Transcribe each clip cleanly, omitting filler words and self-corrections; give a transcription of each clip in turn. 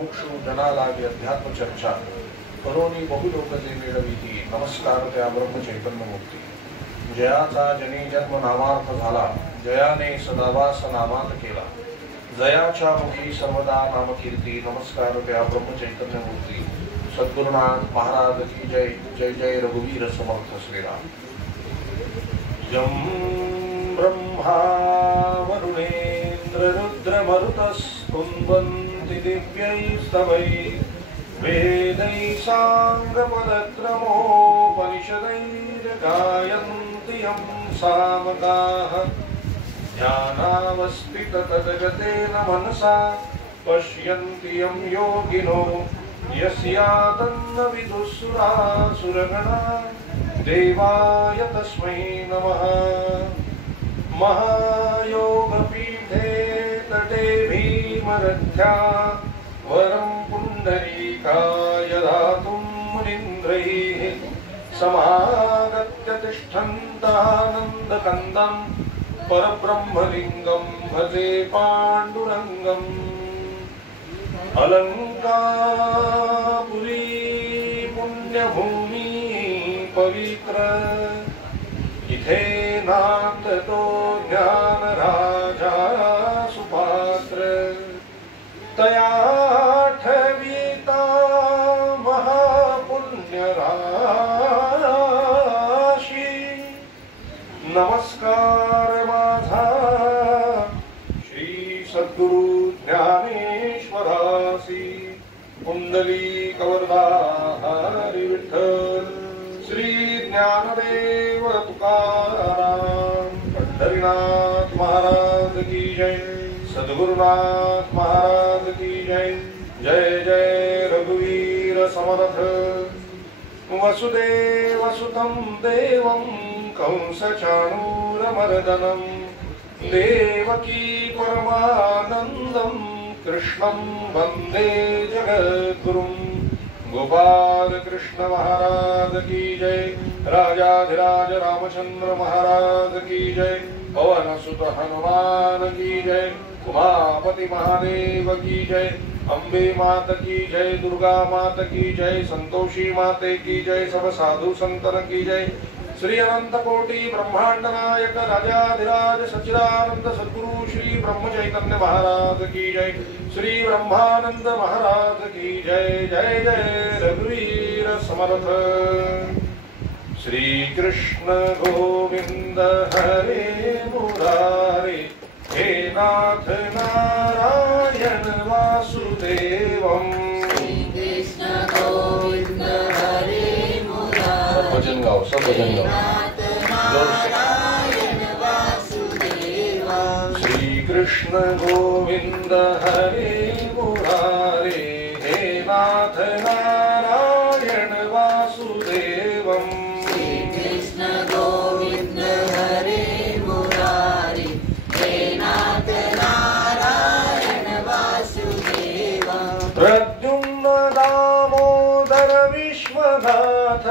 मुमुक्षु जनालागे अध्यात्म चर्चा करोनी बहुलोकजे मेळविती नमस्कार त्या ब्रह्म चैतन्य मूर्ती जयाचा जनी जन्म नामार्थ झाला जयाने सदावास नामात केला जयाच्या मुखी सर्वदा नामकीर्ती नमस्कार त्या ब्रह्म चैतन्य मूर्ती सद्गुरुनाथ महाराज की जय जय जय रघुवीर समर्थ श्रीराम यं ब्रह्मा वरुणेन्द्र रुद्र मरुतस्तुन्वन्ति दिव्यैस्तवैः वेदैः साङ्गपदक्रमोपनिषदैर्गायन्ति यं सामगाः ध्यानावस्थिततद्गतेन मनसा पश्यन्ति यं योगिनो यस्यातन्न विदुःसुरासुरगणा देवाय तस्मै नमः महायोगपीठे तटे भीमरथ्या वरं पुण्डरीकाय दातुं मुनीन्द्रैः समागत्य तिष्ठन्तानन्दकन्दं परब्रह्मलिङ्गं भजे पाण्डुरङ्गम् अलंकापुरी पुण्यभूमि पवित्र इथे नाथतो ज्ञान राजा सुपात्र तया ठविता महापुण्य राशी नमस्कार माझा श्री सद्गुरु ज्ञानेश्वरासी कुंडली कवरदा हरि विठ्ठल श्री ज्ञानदेव तुकाराम पंढरीनाथ महाराज की जय सद्गुरुनाथ महाराज की जय जय जय रघुवीर समर्थ वसुदेव सुतं देवं कंसचाणूरमर्दनं देवकी परमानन्दं कृष्णं वन्दे जगद्गुरुं गोपाल कृष्ण महाराज की जय राजाधिराज रामचंद्र महाराज की जय पवन सुत हनुमान की जय उमापति महादेव की जय अम्बे मात की जय दुर्गा मात की जय संतोषी माते की जय सब साधु संतन की जय श्री अनंत कोटि ब्रह्मांड नायक राजाधिराज सच्चिदानंद सद्गुरु श्री ब्रह्म चैतन्य महाराज की जय श्री ब्रह्मानंद महाराज की जय जय जय रघुवीर समर्थ श्री कृष्ण गोविंद हरे मुरारे हे नाथ नारायण वासुदेवं श्री कृष्ण गोविंद हरे मुरारे भजन गाओ सब भजन गाओ नारायण वासुदेवं श्री कृष्ण गोविंद हरे मुरारे हे नाथ नारायण वासुदेवं श्री कृष्ण गोविंद हरे मुरारे हे नाथ नारायण वासुदेवं प्रद्युम्न दामोदर विश्वनाथ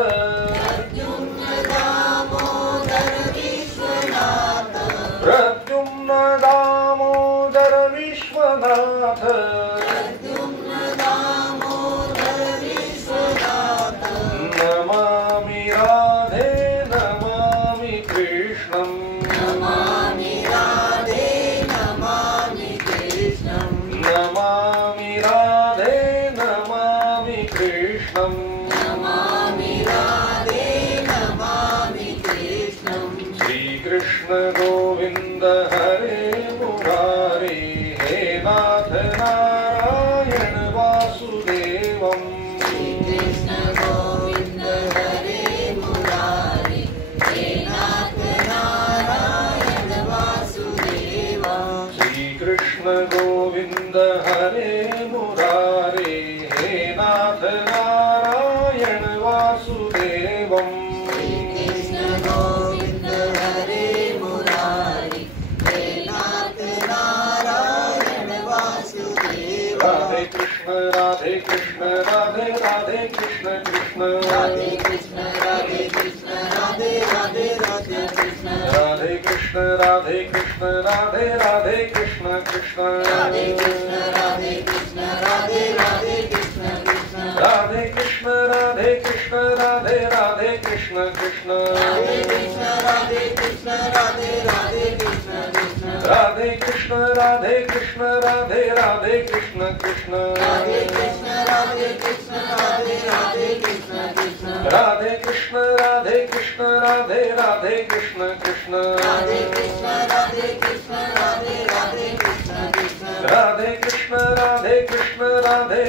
प्रद्युम्न दामोदर विश्वनाथ प्रद्युम्न दामोदर विश्वनाथ प्रद्युम्न दामोदर विश्वनाथ नमामि राधे नमामि कृष्णं नमामि राधे नमामि कृष्णं नमामि राधे नमामि कृष्णं नमामि राधे नमामि कृष्णं श्री कृष्ण गोविंद हरे मुरारे हे नाथ नारायण वासुदेवं श्री कृष्ण गोविंद हरे मुरारे हे नाथ नारायण वासुदेवं श्री कृष्ण गोविंद हरे मुरारे हे नाथ नारायण वासुदेवं श्री कृष्ण गोविंद हरे मुरारे हे नाथ नारायण वासुदेवं राधे कृष्ण राधे कृष्ण राधे राधे कृष्ण कृष्ण राधे कृष्ण राधे कृष्ण राधे राधे राधे कृष्ण राधे कृष्ण राधे कृष्ण राधे राधे कृष्ण कृष्ण राधे कृष्ण राधे कृष्ण राधे राधे कृष्ण राधे कृष्ण राधे राधे कृष्ण कृष्ण राधे कृष्ण राधे कृष्ण राधे राधे कृष्ण कृष्ण राधे कृष्ण राधे कृष्ण राधे राधे कृष्ण कृष्ण राधे कृष्ण राधे कृष्ण राधे राधे कृष्ण कृष्ण राधे कृष्ण राधे कृष्ण राधे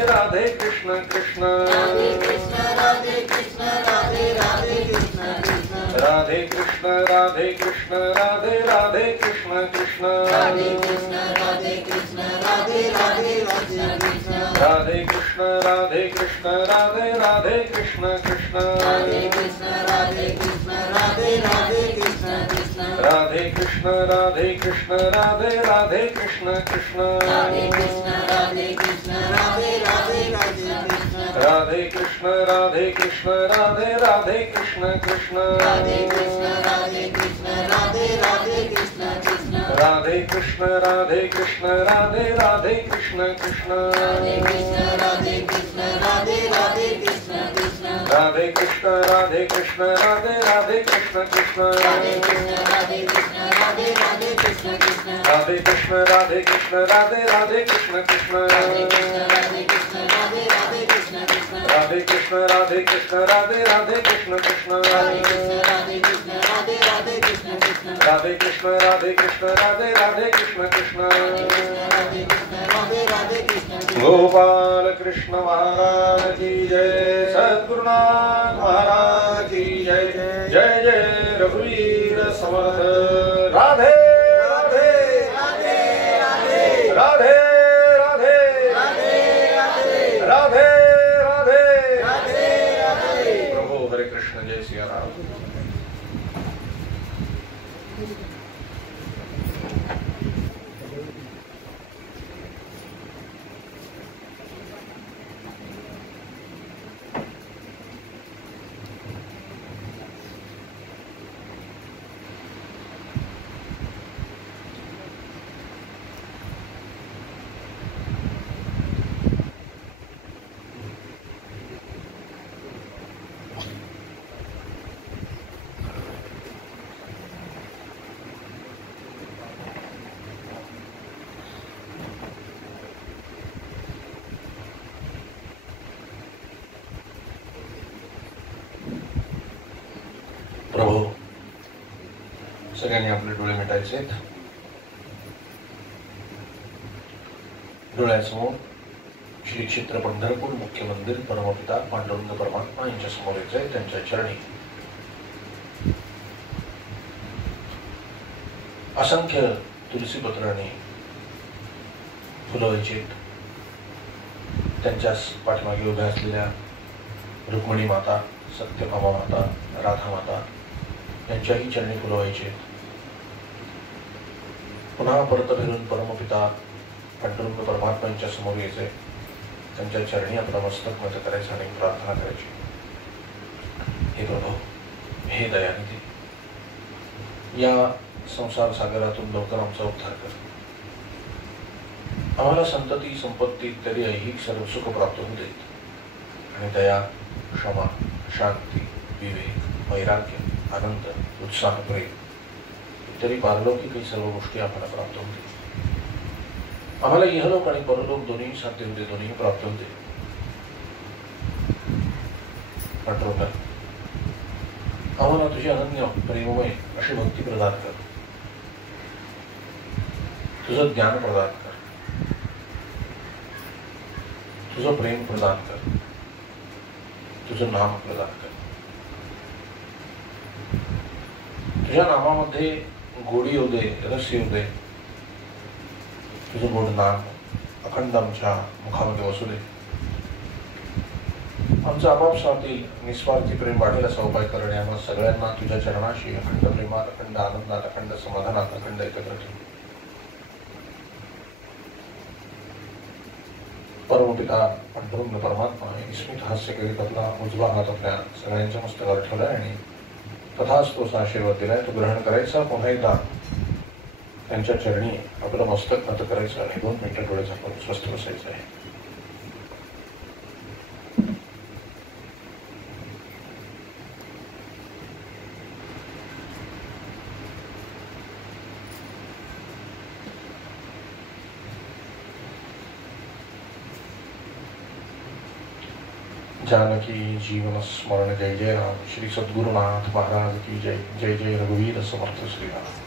राधे कृष्ण कृष्ण राधे कृष्ण राधे कृष्ण राधे राधे कृष्ण कृष्ण राधे कृष्ण राधे कृष्ण राधे राधे कृष्ण कृष्ण राधे कृष्ण राधे कृष्ण राधे राधे कृष्ण कृष्ण राधे कृष्ण राधे कृष्ण राधे राधे कृष्ण कृष्ण राधे कृष्ण राधे कृष्ण राधे राधे कृष्ण कृष्ण राधे कृष्ण राधे कृष्ण राधे राधे कृष्ण कृष्ण राधे कृष्ण राधे कृष्ण राधे राधे कृष्ण कृष्ण राधे कृष्ण राधे कृष्ण राधे राधे कृष्ण कृष्ण राधे कृष्ण राधे कृष्ण राधे राधे कृष्ण कृष्ण राधे कृष्ण राधे कृष्ण राधे राधे कृष्ण कृष्ण राधे कृष्ण राधे कृष्ण राधे राधे कृष्ण कृष्ण राधे कृष्ण राधे कृष्ण राधे राधे कृष्ण कृष्ण राधे कृष्ण राधे कृष्ण राधे राधे कृष्ण कृष्ण राधे कृष्ण राधे कृष्ण राधे राधे कृष्ण कृष्ण राधे कृष्ण राधे कृष्ण राधे राधे कृष्ण कृष्ण राधे कृष्ण राधे राधे कृष्ण कृष्ण राधे कृष्ण राधे कृष्ण राधे राधे कृष्ण कृष्ण राधे कृष्ण राधे कृष्ण राधे राधे कृष्ण कृष्ण राधे कृष्ण राधे कृष्ण राधे राधे कृष्ण कृष्ण राधे कृष्ण राधे राधे कृष्ण गोपाल कृष्ण महाराज की जय सद्गुरुनाथ महाराज की जय जय जय रघुवीर समर्थ राधे राधे राधे राधे राधे राधे राधे राधे राधे प्रभु हरे कृष्ण जय सिया राम। प्रभू सगळ्यांनी आपले डोळे मिटायचे। डोळ्यासमोर श्री क्षेत्र पंढरपूर मुख्य मंदिर परमपिता पांडुरंग परमात्मा यांच्या समोर यायचे। त्यांच्या चरणी असंख्य तुलसीपत्रांनी फुलवायची। त्यांच्या पाठीमागे उभ्या असलेल्या रुक्मिणी माता, सत्यभामा माता, राधा माता यांच्याही चरणी फुलवायचे। पुन्हा परत फिरून परमपिता पांडुरंग परमात्मा यांच्या समोर यायचे। त्यांच्या चरणी आपला मस्तक मत करायचं आणि प्रार्थना करायची। हे प्रभू, हे दयानिधी, या संसार सागरातून लवकर आमचा उद्धार कर। आम्हाला संतती, संपत्ती इत्यादी ऐहिक सर्व सुख प्राप्त होऊ देत आणि दया, क्षमा, शांती, विवेक, वैराग्य, आनंद, उत्साह, प्रेम इत्यादी पारलौकिक सर्व गोष्टी आम्हाला प्राप्त होते। आम्हाला इहलोक आणि परलोक दोन्ही साध्य होते, दोन्ही प्राप्त होते। पांडुरंगा, आम्हाला तुझी अनन्य प्रेममय अशी भक्ती प्रदान कर, तुझं ज्ञान प्रदान कर, तुझं प्रेम प्रदान कर, तुझं नाम प्रदान कर। तुझ्या नामामध्ये गोडी येऊ दे, रस येऊ दे। तुझं गोड नाम अखंड आमच्या मुखामध्ये वसू दे। आमचं आपापसातील निस्वार्थी प्रेम वाढेल असा उपाय करणे आम्हा सगळ्यांना तुझ्या चरणाशी अखंड प्रेमात, अखंड आनंदात, अखंड समाधानात, अखंड एकत्र ठेव। परमपिता पांडुरंग परमात्मा स्मित हास्य करीत आपला उजवा हात आपल्या सगळ्यांच्या मस्तकावर ठेवलाय आणि तथास्तु असा आशीर्वाद दिलाय। तो ग्रहण करायचा, पुन्हा एकदा त्यांच्या चरणी आपलं मस्तक नत करायचं आणि 2 मिनिटं डोळे झाकून स्वस्थ बसायचं आहे। जानकी जीवन स्मरण जय जय राम। श्री सद्गुरुनाथ महाराज की जय। जय जय रघुवीर समर्थ श्री राम।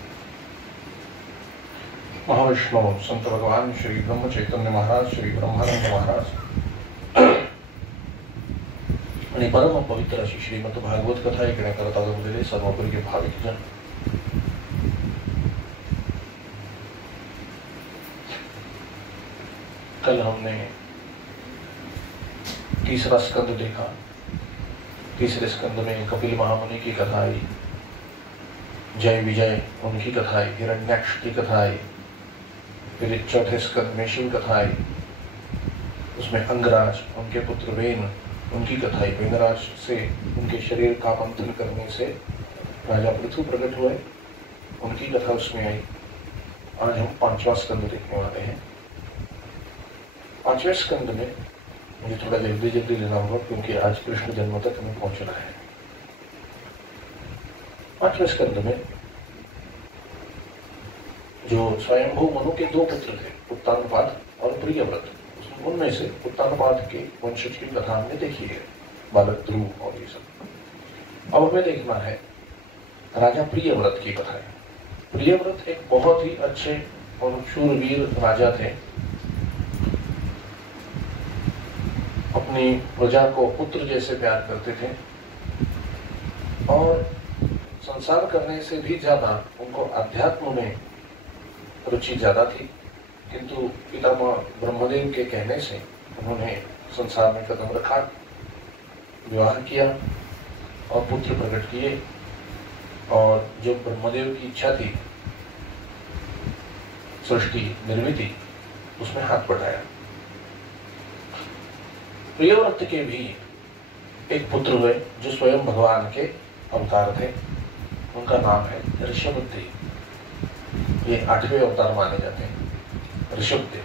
महाविष्णु संत भगवान श्री ब्रह्म चैतन्य महाराज, श्री ब्रह्मानंद महाराज आणि परम पवित्र अशी श्रीमद भागवत कथा ऐकण्याकरता जमलेले सर्वप्रिय भाविक जन, कल हमने तीसरा स्कंद देखा। तीसरे स्कंद में कपिल महामुनि की कथा आई, जय विजय उनकी कथा आई, हिरण्याक्ष की कथा आई। फिर चौथे स्कंद में शिव कथा आई, उसमें अंगराज उनके पुत्र वेन उनकी कथा आई। वेनराज से उनके शरीर का मंथन करने से राजा पृथु प्रकट हुए, उनकी कथा उसमें आई। आज हम पांचवा स्कंद देखने वाले हैं। पांचवें स्कंद में मुझे थोड़ा जल्दी लेना होगा क्योंकि आज कृष्ण जन्म तक हमें पहुंचना है। पांचवें स्कंद में जो स्वयंभू मनु के दो पुत्र थे, उत्तानपाद और प्रियव्रत, उनमें से उत्तानपाद के वंशज की कथा हमने देखी है, बालक ध्रुव और ये सब। अब हमें देखना है राजा प्रियव्रत की कथा है। प्रियव्रत एक बहुत ही अच्छे और शूरवीर राजा थे। अपनी प्रजा को पुत्र जैसे प्यार करते थे और संसार करने से भी ज्यादा उनको अध्यात्म में रुचि ज्यादा थी। किंतु पितामह ब्रह्मदेव के कहने से उन्होंने संसार में कदम रखा, विवाह किया और पुत्र प्रकट किए। और जो ब्रह्मदेव की इच्छा थी सृष्टि निर्मिति, उसमें हाथ बढ़ाया। प्रियव्रत के भी एक पुत्र हुए जो स्वयं भगवान के अवतार थे। उनका नाम है ऋषभदेव। ये 8वें अवतार माने जाते हैं ऋषभदेव।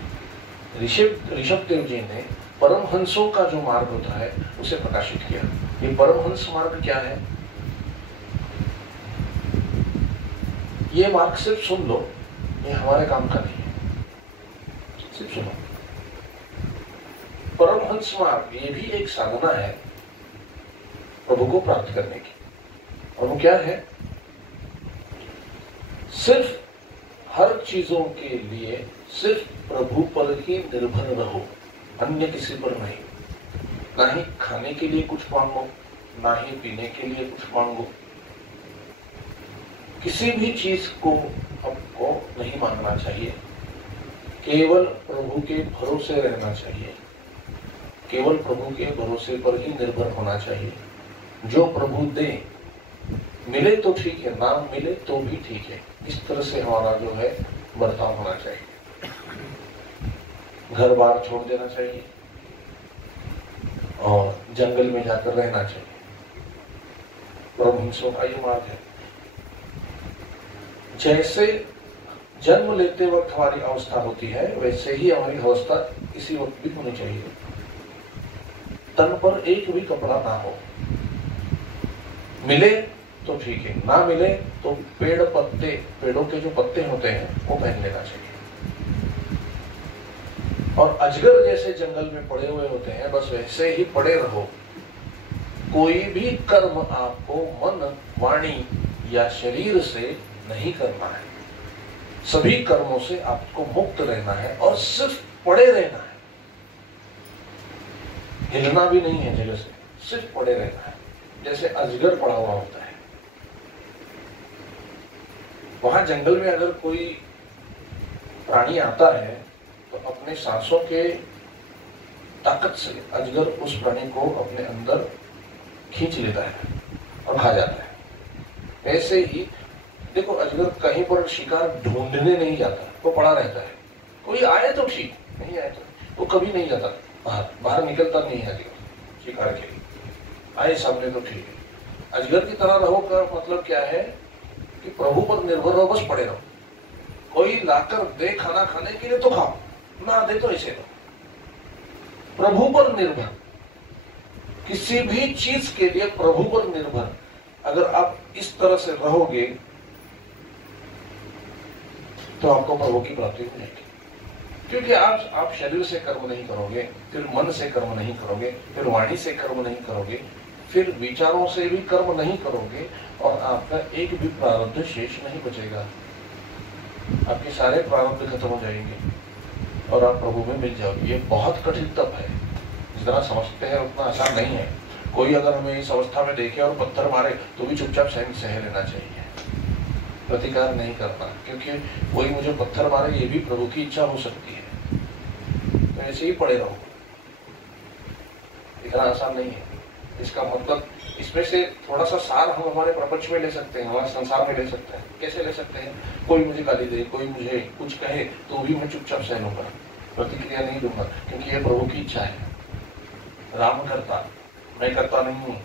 ऋषभदेव जी ने परमहंसों का जो मार्ग होता है उसे प्रकाशित किया। ये परमहंस मार्ग क्या है? ये मार्ग सिर्फ सुन लो, ये हमारे काम का नहीं है, सिर्फ सुनो। परमहंस मार्ग ये भी एक साधना है प्रभु को प्राप्त करने की। और वो क्या है? सिर्फ हर चीजों के लिए सिर्फ प्रभु पर ही निर्भर रहो, अन्य किसी पर नहीं। ना ही खाने के लिए कुछ मांगो, ना ही पीने के लिए कुछ मांगो। किसी भी चीज को आपको नहीं मांगना चाहिए, केवल प्रभु के भरोसे रहना चाहिए, केवल प्रभु के भरोसे पर ही निर्भर होना चाहिए। जो प्रभु दे, मिले तो ठीक है, ना मिले तो भी ठीक है। इस तरह से हमारा जो है बर्ताव होना चाहिए। घर बार छोड़ देना चाहिए और जंगल में जाकर रहना चाहिए। परमहंसों का ये मार्ग है। जैसे जन्म लेते वक्त हमारी अवस्था होती है, वैसे ही हमारी अवस्था इसी वक्त भी होनी चाहिए। तन पर एक भी कपड़ा ना हो, मिले तो ठीक है, ना मिले तो पेड़ों के जो पत्ते होते हैं वो पहन लेना चाहिए। और अजगर जैसे जंगल में पड़े हुए होते हैं, बस वैसे ही पड़े रहो। कोई भी कर्म आपको मन, वाणी या शरीर से नहीं करना है। सभी कर्मों से आपको मुक्त रहना है और सिर्फ पड़े रहना है। हिलना भी नहीं है जगह से, सिर्फ पड़े रहना है, जैसे अजगर पड़ा हुआ होता है। वहां जंगल में अगर कोई प्राणी आता है तो अपने सांसों के ताकत से अजगर उस प्राणी को अपने अंदर खींच लेता है और खा जाता है। ऐसे ही देखो, अजगर कहीं पर शिकार ढूंढने नहीं जाता, वो पड़ा रहता है। कोई आए तो ठीक, नहीं आए तो वो कभी नहीं जाता बाहर निकलता नहीं है अजगर शिकार के लिए। आए सामने तो ठीक है। अजगर की तरह रहो का मतलब क्या है कि प्रभु पर निर्भर रहो, बस पड़े रहो। कोई लाकर दे खाना खाने के लिए तो खाओ, ना दे तो ऐसे रहो। प्रभु पर निर्भर, किसी भी चीज के लिए प्रभु पर निर्भर अगर आप इस तरह से रहोगे तो आपको प्रभु की प्राप्ति हो जाएगी। क्योंकि आप शरीर से कर्म नहीं करोगे, फिर मन से कर्म नहीं करोगे, फिर वाणी से कर्म नहीं करोगे, फिर विचारों से भी कर्म नहीं करोगे, और आपका एक भी प्रारब्ध शेष नहीं बचेगा। आपके सारे प्रारब्ध खत्म हो जाएंगे और आप प्रभु में मिल जाओगे। ये बहुत कठिन तप है, जितना समझते हैं उतना आसान नहीं है। कोई अगर हमें इस अवस्था में देखे और पत्थर मारे तो भी चुपचाप सह लेना चाहिए, प्रतिकार नहीं करना, क्योंकि कोई मुझे पत्थर मारे ये भी प्रभु की इच्छा हो सकती है, तो ऐसे ही पड़े रहो। इतना आसान नहीं है। इसका मतलब इसमें से थोड़ा सा सार हम हमारे प्रपंच में ले सकते हैं, हमारे संसार में ले सकते हैं। कैसे ले सकते हैं? कोई मुझे गाली दे, कोई मुझे कुछ कहे, तो भी मैं चुपचाप सह लूंगा, प्रतिक्रिया नहीं दूंगा, क्योंकि ये प्रभु की इच्छा है। राम करता, मैं करता नहीं हूँ,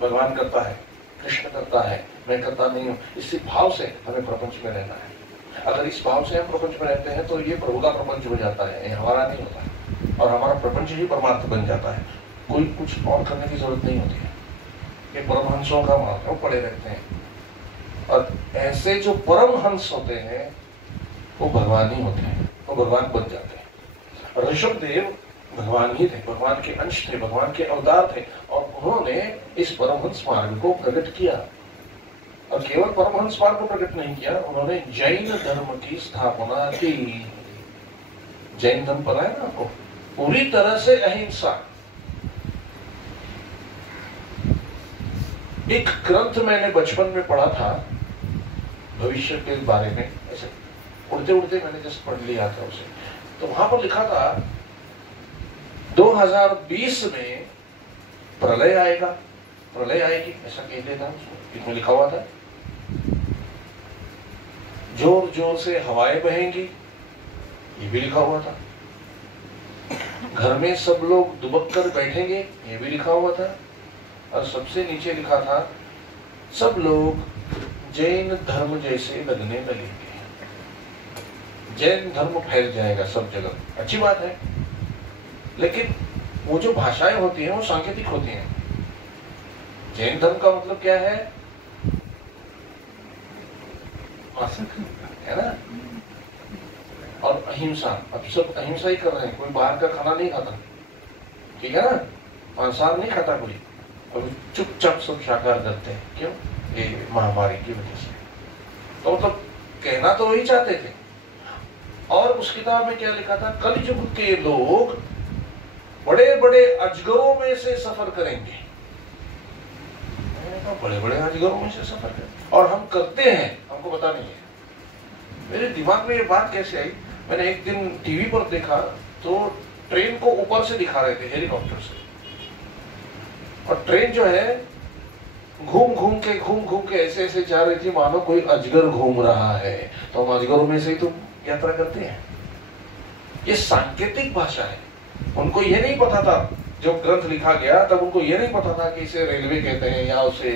भगवान करता है, कृष्ण करता है, मैं करता नहीं हूँ। इसी भाव से हमें प्रपंच में रहना है। अगर इस भाव से हम प्रपंच में रहते हैं तो ये प्रभु का प्रपंच हो जाता है, ये हमारा नहीं होता, और हमारा प्रपंच ही परमार्थ बन जाता है। कोई कुछ और करने की जरूरत नहीं होती है। ये परमहंसों का मार्ग पड़े रहते हैं, और ऐसे जो परमहंस होते हैं वो भगवान ही होते हैं, वो भगवान बन जाते हैं। ऋषभ देव भगवान ही थे, भगवान के अंश थे, भगवान के अवतार थे, और उन्होंने इस परमहंस मार्ग को प्रकट किया। और केवल परमहंस मार्ग को प्रकट नहीं किया, उन्होंने जैन धर्म की स्थापना की। जैन धर्म पता है ना आपको? पूरी तरह से अहिंसा। एक ग्रंथ मैंने बचपन में पढ़ा था भविष्य के बारे में, ऐसे उड़ते उड़ते मैंने जस्ट पढ़ लिया था उसे। तो वहां पर लिखा था 2020 में प्रलय आएगा, प्रलय आएगी, ऐसा कहते था उसमें लिखा हुआ था। जोर जोर से हवाएं बहेंगी, ये भी लिखा हुआ था। घर में सब लोग दुबक कर बैठेंगे, ये भी लिखा हुआ था। और सबसे नीचे लिखा था सब लोग जैन धर्म जैसे लगने लगेंगे, जैन धर्म फैल जाएगा सब जगह। अच्छी बात है, लेकिन वो जो भाषाएं होती हैं वो सांकेतिक होती हैं। जैन धर्म का मतलब क्या है? है ना? और अहिंसा, अब सब अहिंसा ही कर रहे हैं, कोई बाहर का खाना नहीं खाता, ठीक है ना? मांसाहार नहीं खाता कोई, और चुपचाप सब शाकाहार करते हैं। क्यों? ये महामारी की वजह से। तो मतलब कहना तो वही चाहते थे। और उस किताब में क्या लिखा था? कलयुग के लोग बड़े बड़े अजगरों में से सफर करेंगे। बड़े बड़े अजगरों में से सफर करेंगे, और हम करते हैं, हमको पता नहीं है। मेरे दिमाग में ये बात कैसे आई? मैंने एक दिन टीवी पर देखा तो ट्रेन को ऊपर से दिखा रहे थे, हेलीकॉप्टर से, और ट्रेन जो है घूम घूम के ऐसे ऐसे जा रही थी मानो कोई अजगर घूम रहा है। तो हम अजगरों में से ही तो यात्रा करते हैं। ये सांकेतिक भाषा है। उनको ये नहीं पता था, जब ग्रंथ लिखा गया तब उनको ये नहीं पता था कि इसे रेलवे कहते हैं या उसे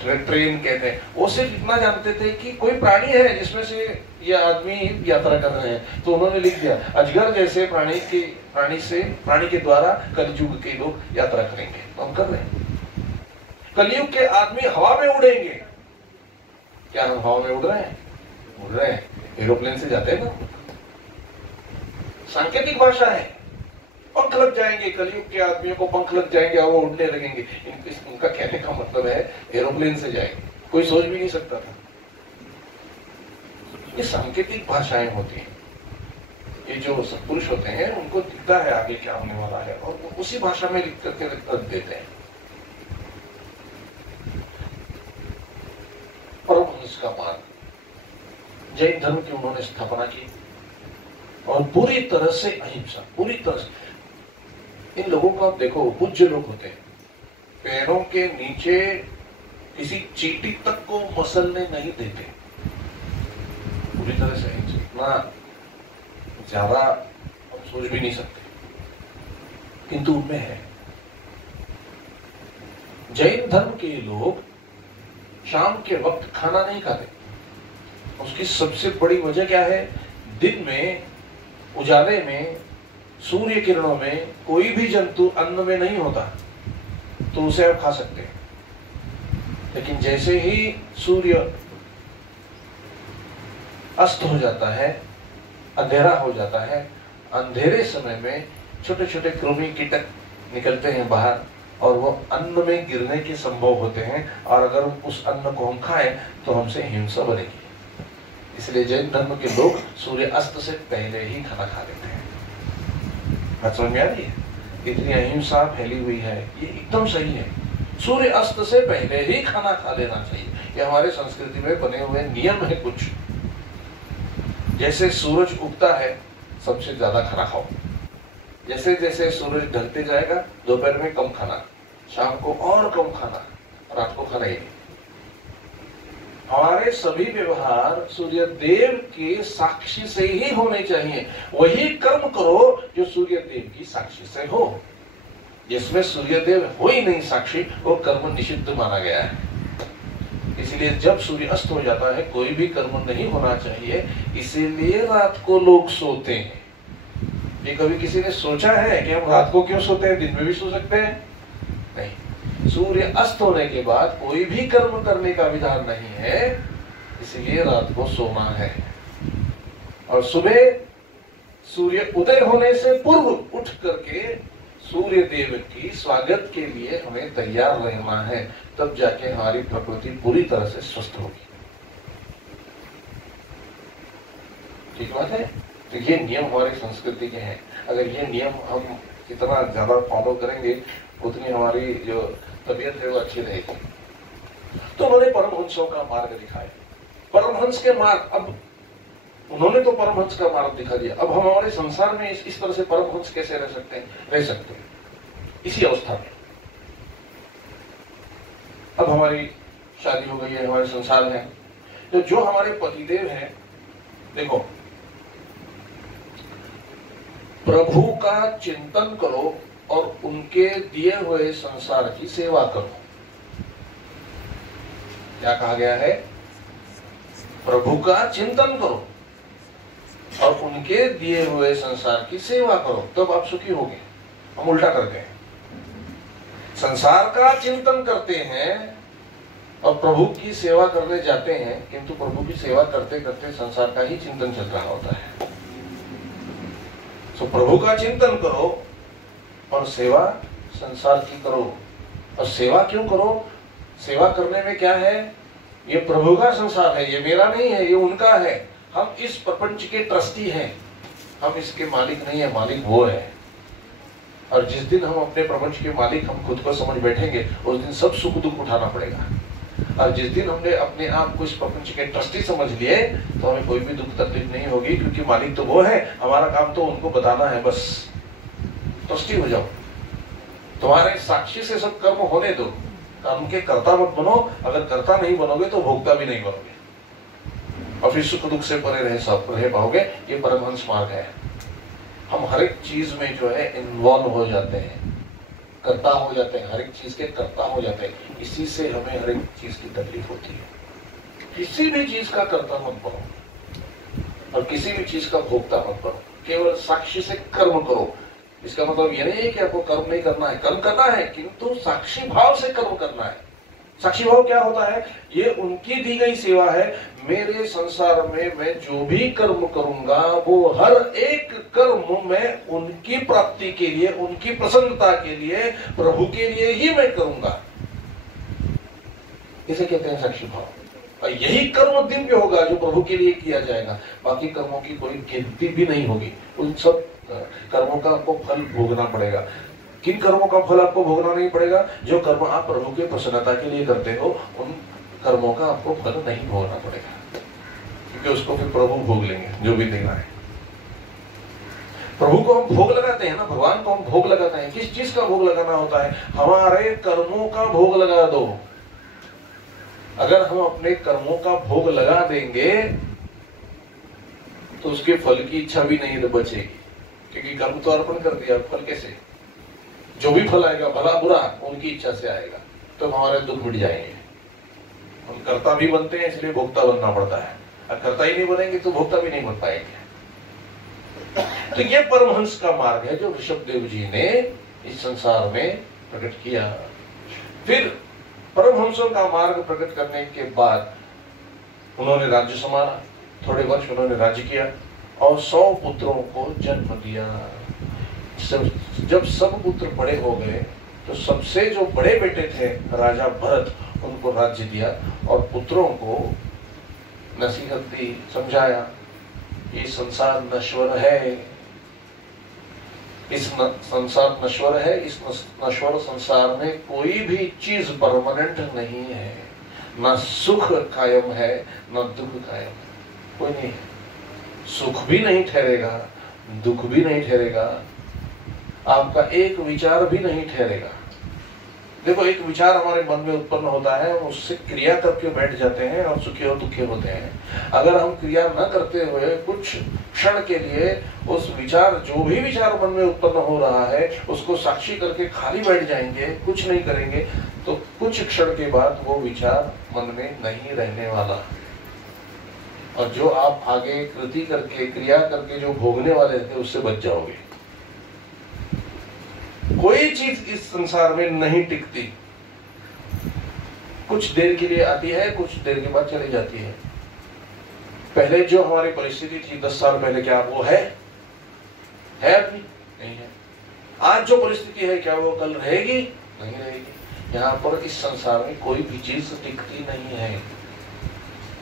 ट्रेन कहते हैं। वो सिर्फ इतना जानते थे कि कोई प्राणी है जिसमें से ये आदमी यात्रा कर रहे हैं, तो उन्होंने लिख दिया अजगर जैसे प्राणी के द्वारा कलयुग के लोग यात्रा करेंगे। तो हम कर रहे हैं। कलयुग के आदमी हवा में उड़ेंगे। क्या हम हवा में उड़ रहे हैं? उड़ रहे हैं, एरोप्लेन से जाते हैं ना। सांकेतिक भाषा है। पंख लग जाएंगे, कलयुग के आदमियों को पंख लग जाएंगे और वो उड़ने लगेंगे। इनका कहने का मतलब है एरोप्लेन से जाएंगे। कोई सोच भी नहीं सकता था। ये सांकेतिक भाषाएं होती हैं। ये जो सत्पुरुष होते हैं उनको दिखता है आगे क्या होने वाला है, और वो उसी भाषा में लिख करके रख देते हैं। परमहंस का मार्ग, जैन धर्म की उन्होंने स्थापना की, और पूरी तरह से अहिंसा, पूरी तरह से। इन लोगों को आप देखो, पूज्य लोग होते हैं, पैरों के नीचे किसी चींटी तक को मसलने नहीं देते, पूरी तरह से अहिंसा। इतना ज्यादा हम सोच भी नहीं सकते, किंतु उनमें है। जैन धर्म के लोग शाम के वक्त खाना नहीं खाते। उसकी सबसे बड़ी वजह क्या है? दिन में उजाले में सूर्य किरणों में कोई भी जंतु अन्न में नहीं होता, तो उसे आप खा सकते हैं। लेकिन जैसे ही सूर्य अस्त हो जाता है, अंधेरा हो जाता है। अंधेरे समय में छोटे छोटे कृमि कीटक निकलते हैं बाहर और वो अन्न में गिरने के संभव होते हैं, और अगर उस अन्न को हम खाएं तो हमसे हिंसा बनेगी। इसलिए जैन धर्म के लोग सूर्य अस्त से पहले ही खाना खा लेते हैं। बात समझ में आ रही है? इतनी अहिंसा फैली हुई है, ये एकदम सही है। सूर्य अस्त से पहले ही खाना खा लेना चाहिए, ये हमारे संस्कृति में बने हुए नियम है कुछ। जैसे सूरज उगता है सबसे ज्यादा खाना खाओ, जैसे जैसे सूरज ढलते जाएगा दोपहर में कम खाना, शाम को और कम खाना, रात को खाना ही नहीं। हमारे सभी व्यवहार सूर्य देव के साक्षी से ही होने चाहिए। वही कर्म करो जो सूर्य देव की साक्षी से हो। जिसमें सूर्य देव हो ही नहीं साक्षी, वो कर्म निषिद्ध माना गया है। इसलिए जब सूर्य अस्त हो जाता है कोई भी कर्म नहीं होना चाहिए, इसीलिए रात को लोग सोते हैं। ये कभी किसी ने सोचा है कि हम रात को क्यों सोते हैं, दिन में भी सो सकते हैं? नहीं। सूर्य अस्त होने के बाद कोई भी कर्म करने का विधान नहीं है, इसलिए रात को सोना है। और सुबह सूर्य उदय होने से पूर्व उठ करके सूर्य देव की स्वागत के लिए हमें तैयार रहना है, तब जाके हमारी प्रकृति पूरी तरह से स्वस्थ होगी। ठीक बात है? तो ये नियम हमारी संस्कृति के हैं। अगर ये नियम हम कितना ज्यादा फॉलो करेंगे उतनी हमारी जो तबीयत है वो अच्छी रहेगी। तो उन्होंने परमहंसों का मार्ग दिखाया। परमहंस के मार्ग, अब उन्होंने तो परमहंस का मार्ग दिखा दिया, अब हम हमारे संसार में इस तरह से परमहंस कैसे रह सकते हैं? रह सकते हैं इसी अवस्था में। अब हमारी शादी हो गई है, हमारे संसार है, तो जो हमारे पतिदेव हैं, देखो प्रभु का चिंतन करो और उनके दिए हुए संसार की सेवा करो। क्या कहा गया है? प्रभु का चिंतन करो और उनके दिए हुए संसार की सेवा करो, तब आप सुखी होगे। हम उल्टा करते हैं, संसार का चिंतन करते हैं और प्रभु की सेवा करने जाते हैं, किंतु प्रभु की सेवा करते करते संसार का ही चिंतन चल रहा होता है। तो प्रभु का चिंतन करो और सेवा संसार की करो। और सेवा क्यों करो? सेवा करने में क्या है? ये प्रभु का संसार है, ये मेरा नहीं है, ये उनका है। हम इस प्रपंच के ट्रस्टी हैं, हम इसके मालिक नहीं है, मालिक वो है। और जिस दिन हम अपने प्रपंच के मालिक हम खुद को समझ बैठेंगे, उस दिन सब सुख दुख उठाना पड़ेगा। और जिस दिन हमने अपने आप को इस प्रपंच के ट्रस्टी समझ लिए, तो हमें कोई भी दुख तकलीफ नहीं होगी, क्योंकि मालिक तो वो है, हमारा काम तो उनको बताना है बस। ट्रस्टी हो जाओ, तुम्हारे साक्षी से सब कर्म होने दो, कर्म के कर्ता मत बनो। अगर कर्ता नहीं बनोगे तो भोक्ता भी नहीं बनोगे, और फिर सुख दुख से परे रह पाओगे। ये परमहंस मार्ग है। हम हर एक चीज में जो है इन्वॉल्व हो जाते हैं, कर्ता हो जाते हैं, हर एक चीज के कर्ता हो जाते हैं। इसी से हमें हर एक चीज की तकलीफ होती है। किसी भी चीज का कर्ता मत बनो और किसी भी चीज का भोक्ता मत बनो, केवल साक्षी से कर्म करो। इसका मतलब यह नहीं है कि आपको कर्म नहीं करना है, कर्म करना है, किंतु साक्षी भाव से कर्म करना है। साक्षी भाव क्या होता है? ये उनकी दी गई सेवा है। मेरे संसार में मैं जो भी कर्म करूंगा वो हर एक कर्म मैं उनकी प्राप्ति के लिए, उनकी प्रसन्नता के लिए, प्रभु के लिए ही मैं करूंगा। इसे कहते हैं साक्षी भाव। और यही कर्म दिव्य होगा जो प्रभु के लिए किया जाएगा। बाकी कर्मों की कोई गिनती भी नहीं होगी। उन सब कर्मों का आपको फल भोगना पड़ेगा। किन कर्मों का फल आपको भोगना नहीं पड़ेगा? जो कर्म आप प्रभु के प्रसन्नता के लिए करते हो, उन कर्मों का आपको फल नहीं भोगना पड़ेगा, क्योंकि उसको फिर प्रभु भोग लेंगे जो भी देना है। प्रभु को हम भोग लगाते हैं ना, भगवान को हम भोग लगाते हैं। किस चीज का भोग लगाना होता है? हमारे कर्मों का भोग लगा दो। अगर हम अपने कर्मों का भोग लगा देंगे तो उसके फल की इच्छा भी नहीं बचेगी, क्योंकि कर्म तो अर्पण कर दिया, फल कैसे? जो भी फल आएगा भला बुरा उनकी इच्छा से आएगा, तो हमारे दुख मिट जाएंगे। हम कर्ता भी बनते हैं, इसलिए भोक्ता बनना पड़ता है। अगर कर्ता ही नहीं बनेंगे तो भोक्ता भी नहीं बन पाएंगे। तो ये परमहंस का मार्ग है जो ऋषभ देव जी ने इस संसार में प्रकट किया। फिर परमहंसों का मार्ग प्रकट करने के बाद उन्होंने राज्य संभाला, थोड़े वर्ष उन्होंने राज्य किया, और 100 पुत्रों को जन्म दिया। जब सब पुत्र बड़े हो गए तो सबसे जो बड़े बेटे थे राजा भरत, उनको राज्य दिया और पुत्रों को नसीहत दी, समझाया ये संसार नश्वर है, इस संसार नश्वर है, इस नश्वर संसार में कोई भी चीज परमानेंट नहीं है, ना सुख कायम है ना दुख कायम है, कोई नहीं है। सुख भी नहीं ठहरेगा, दुख भी नहीं ठहरेगा, आपका एक विचार भी नहीं ठहरेगा। देखो, एक विचार हमारे मन में उत्पन्न होता है, हम उससे क्रिया करके बैठ जाते हैं और सुखी और दुखी होते हैं। अगर हम क्रिया न करते हुए कुछ क्षण के लिए उस विचार, जो भी विचार मन में उत्पन्न हो रहा है, उसको साक्षी करके खाली बैठ जाएंगे, कुछ नहीं करेंगे, तो कुछ क्षण के बाद वो विचार मन में नहीं रहने वाला। और जो आप आगे कृति करके, क्रिया करके जो भोगने वाले थे, उससे बच जाओगे। कोई चीज इस संसार में नहीं टिकती, कुछ देर के लिए आती है, कुछ देर के बाद चली जाती है। पहले जो हमारी परिस्थिति थी 10 साल पहले, क्या वो है अभी? नहीं है। आज जो परिस्थिति है, क्या वो कल रहेगी? नहीं रहेगी। यहाँ पर इस संसार में कोई भी चीज टिकती नहीं है।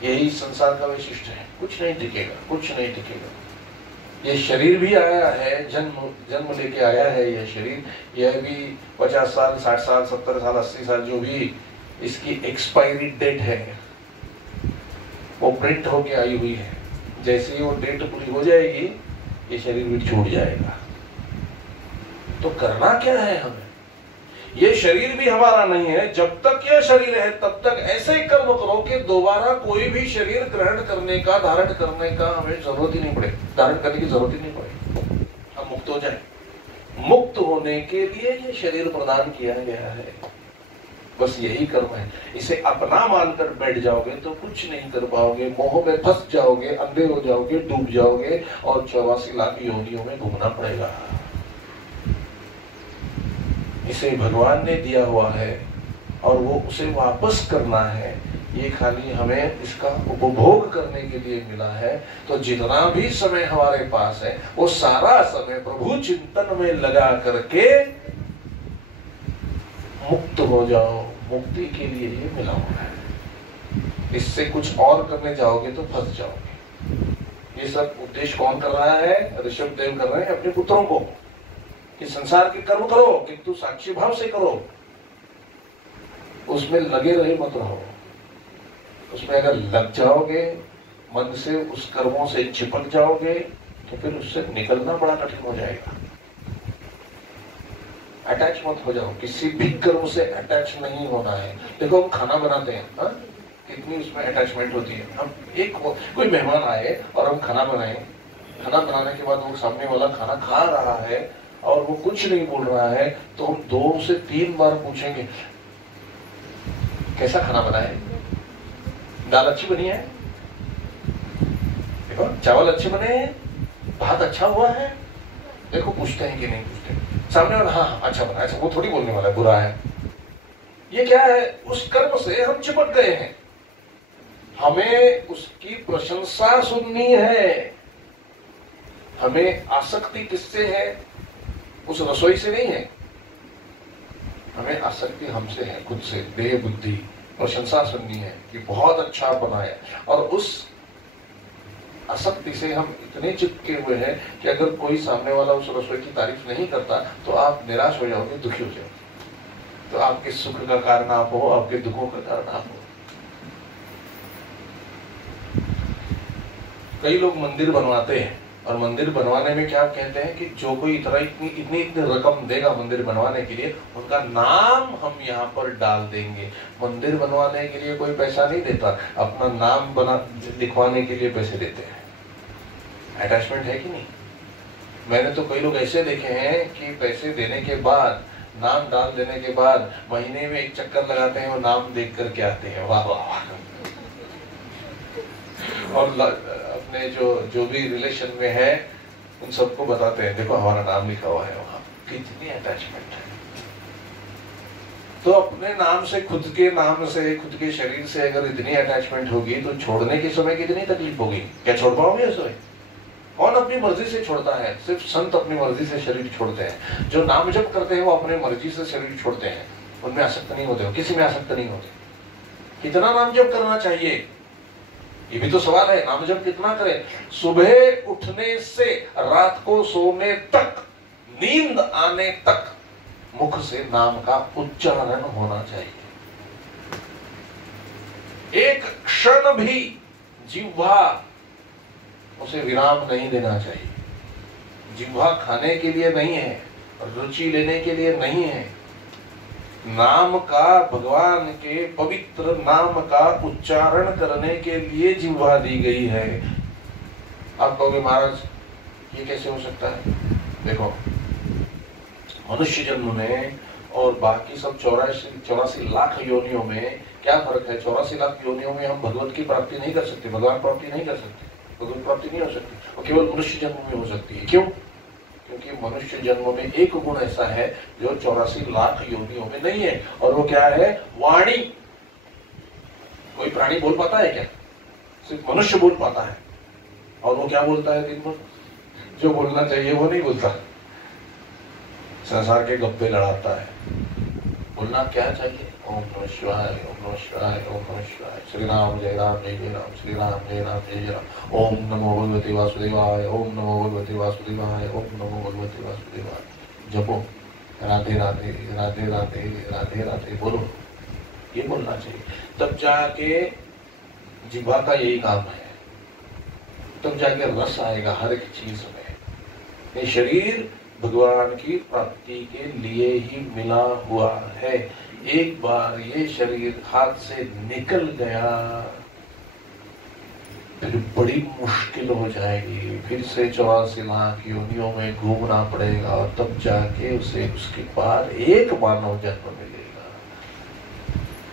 यही संसार का वैशिष्ट्य है, कुछ नहीं टिकेगा, कुछ नहीं टिकेगा। ये शरीर भी आया है, जन्म लेके आया है ये शरीर, यह भी 50 साल, 60 साल, 70 साल, 80 साल, जो भी इसकी एक्सपायरी डेट है, वो प्रिंट होके आई हुई है। जैसे ही वो डेट पूरी हो जाएगी, ये शरीर भी छूट जाएगा। तो करना क्या है हमें? ये शरीर भी हमारा नहीं है। जब तक यह शरीर है तब तक ऐसे कर्म करो कि दोबारा कोई भी शरीर ग्रहण करने का, धारण करने का हमें जरूरत ही नहीं पड़े, धारण करने की जरूरत ही नहीं पड़े, हम मुक्त हो जाए। मुक्त होने के लिए ये शरीर प्रदान किया गया है, बस यही कर्म है। इसे अपना मानकर बैठ जाओगे तो कुछ नहीं कर पाओगे, मोह में फंस जाओगे, अंधे हो जाओगे, डूब जाओगे और 84 लाख योनियों में घूमना पड़ेगा। इसे भगवान ने दिया हुआ है और वो उसे वापस करना है। ये खाली हमें इसका उपभोग करने के लिए मिला है। तो जितना भी समय हमारे पास है, वो सारा समय प्रभु चिंतन में लगा करके मुक्त हो जाओ। मुक्ति के लिए ये मिला हुआ है। इससे कुछ और करने जाओगे तो फंस जाओगे। ये सब उद्देश्य कौन कर रहा है? ऋषभ देव कर रहे हैं अपने पुत्रों को कि संसार के कर्म करो, किंतु साक्षी भाव से करो, उसमें लगे रहे मत रहो। उसमें अगर लग जाओगे, मन से उस कर्मों से चिपक जाओगे, तो फिर उससे निकलना बड़ा कठिन हो जाएगा। अटैच मत हो जाओ, किसी भी कर्म से अटैच नहीं होना है। देखो, हम खाना बनाते हैं, कितनी उसमें अटैचमेंट होती है। हम कोई मेहमान आए और हम खाना बनाए, खाना बनाने के बाद वो सामने वाला खाना खा रहा है और वो कुछ नहीं बोल रहा है, तो हम 2 से 3 बार पूछेंगे, कैसा खाना बना है? दाल अच्छी बनी है? देखो, चावल अच्छे बने हैं? भात अच्छा हुआ है? देखो, पूछते हैं कि नहीं पूछते? सामने वाला हाँ अच्छा बना है, वो थोड़ी बोलने वाला है बुरा है। ये क्या है? उस कर्म से हम चिपक गए हैं। हमें उसकी प्रशंसा सुननी है। हमें आसक्ति किससे है? उस रसोई से नहीं है। हमें आसक्ति हमसे है, खुद से, देह बुद्धि। प्रशंसा सुननी है कि बहुत अच्छा बनाया, और उस आसक्ति से हम इतने चिपके हुए हैं कि अगर कोई सामने वाला उस रसोई की तारीफ नहीं करता तो आप निराश हो जाओगे, दुखी हो जाओगे। तो आपके सुख का कारण आप हो, आपके दुखों का कारण आप हो। कई लोग मंदिर बनवाते हैं और मंदिर बनवाने में क्या कहते हैं कि जो कोई इतनी रकम देगा मंदिर बनवाने के लिए, उनका नाम हम यहाँ पर डाल देंगे। मंदिर बनवाने के लिए कोई पैसा नहीं देता, अपना नाम लिखवाने के लिए पैसे देते हैं। अटैचमेंट है कि नहीं? मैंने तो कई लोग ऐसे देखे हैं कि पैसे देने के बाद, नाम डाल देने के बाद महीने में 1 चक्कर लगाते हैं और नाम देख करके आते हैं। वाह वाह वाह। और अपने जो भी रिलेशन में है उन सबको बताते हैं, देखो हमारा नाम लिखा हुआ है वहां। कितनी अटैचमेंट है। तो अपने नाम से, खुद के नाम से, खुद के शरीर से अगर इतनी अटैचमेंट होगी तो छोड़ने के समय कितनी तकलीफ होगी? क्या छोड़ पाओगे उसे? कौन अपनी मर्जी से छोड़ता है, सिर्फ संत अपनी मर्जी से शरीर छोड़ते हैं। जो नाम जप करते हैं वो अपनी मर्जी से शरीर छोड़ते हैं, उनमें आसक्त नहीं होते, किसी में आसक्त नहीं होते। कितना नाम जप करना चाहिए, ये भी तो सवाल है। नाम जप कितना करें? सुबह उठने से रात को सोने तक, नींद आने तक मुख से नाम का उच्चारण होना चाहिए। एक क्षण भी जिह्वा उसे विराम नहीं देना चाहिए। जिह्वा खाने के लिए नहीं है, रुचि लेने के लिए नहीं है। नाम का, भगवान के पवित्र नाम का उच्चारण करने के लिए जिह्वा दी गई है। आप कहोगे महाराज ये कैसे हो सकता है? देखो, मनुष्य जन्म में और बाकी सब 84 लाख योनियों में क्या फर्क है? 84 लाख योनियों में हम भगवत की प्राप्ति नहीं कर सकते, भगवान प्राप्ति नहीं कर सकते, भगवत प्राप्ति नहीं हो सकती, और केवल मनुष्य जन्म में हो सकती है। क्यों? क्योंकि मनुष्य जन्म में एक गुण ऐसा है जो 84 लाख योनियों में नहीं है, और वो क्या है? वाणी। कोई प्राणी बोल पाता है क्या? सिर्फ मनुष्य बोल पाता है, और वो क्या बोलता है दिन भर? जो बोलना चाहिए वो नहीं बोलता, संसार के गप्पे लड़ाता है। बोलना क्या चाहिए? ओम नमः शिवाय, ओम नमः शिवाय, ओम नमः शिवाय, श्री राम जय राम जय जय राम, श्री राम जय राम जय जय राम, ओम नमो भगवते वासुदेवाय, ओम नमो भगवते वासुदेवाय, ओम नमो भगवते वासुदेवाय। जपो राधे राधे राधे राधे राधे राधे बोलो, ये बोलना चाहिए। तब जाके जिह्वा का यही काम है, तब जाके रस आएगा हर एक चीज में। ये शरीर भगवान की प्राप्ति के लिए ही मिला हुआ है। एक बार ये शरीर हाथ से निकल गया फिर बड़ी मुश्किल हो जाएगी, फिर से 84 लाख योनियों में घूमना पड़ेगा, और तब जाके उसे उसके बाद एक मानव जन्म मिलेगा।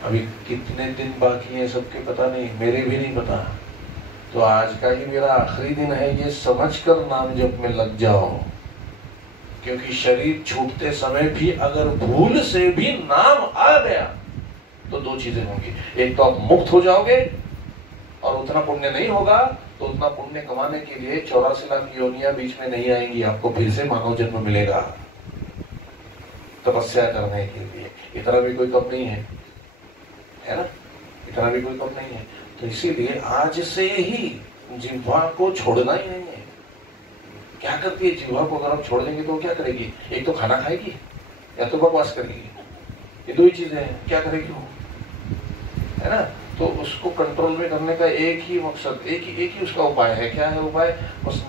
अभी कितने दिन बाकी है सबके पता नहीं, मेरे भी नहीं पता। तो आज का ही मेरा आखिरी दिन है, ये समझकर नाम जप में लग जाओ। क्योंकि शरीर छूटते समय भी अगर भूल से भी नाम आ गया तो दो चीजें होंगी। एक तो आप मुक्त हो जाओगे, और उतना पुण्य नहीं होगा तो उतना पुण्य कमाने के लिए 84 लाख योनियां बीच में नहीं आएंगी, आपको फिर से मानव जन्म मिलेगा तपस्या करने के लिए। इतना भी कोई कम नहीं है ना? इतना भी कोई कम नहीं है। तो इसीलिए आज से ही जिह्वा को छोड़ना ही नहीं है। क्या करती है जिह्वा को? अगर आप छोड़ देंगे तो क्या करेगी? एक तो खाना खाएगी या तो बकवास करेगी, ये दो ही चीजें हैं। क्या करेगी वो, है ना? तो उसको कंट्रोल में करने का एक ही मकसद, एक ही उसका उपाय है। क्या है उपाय? उस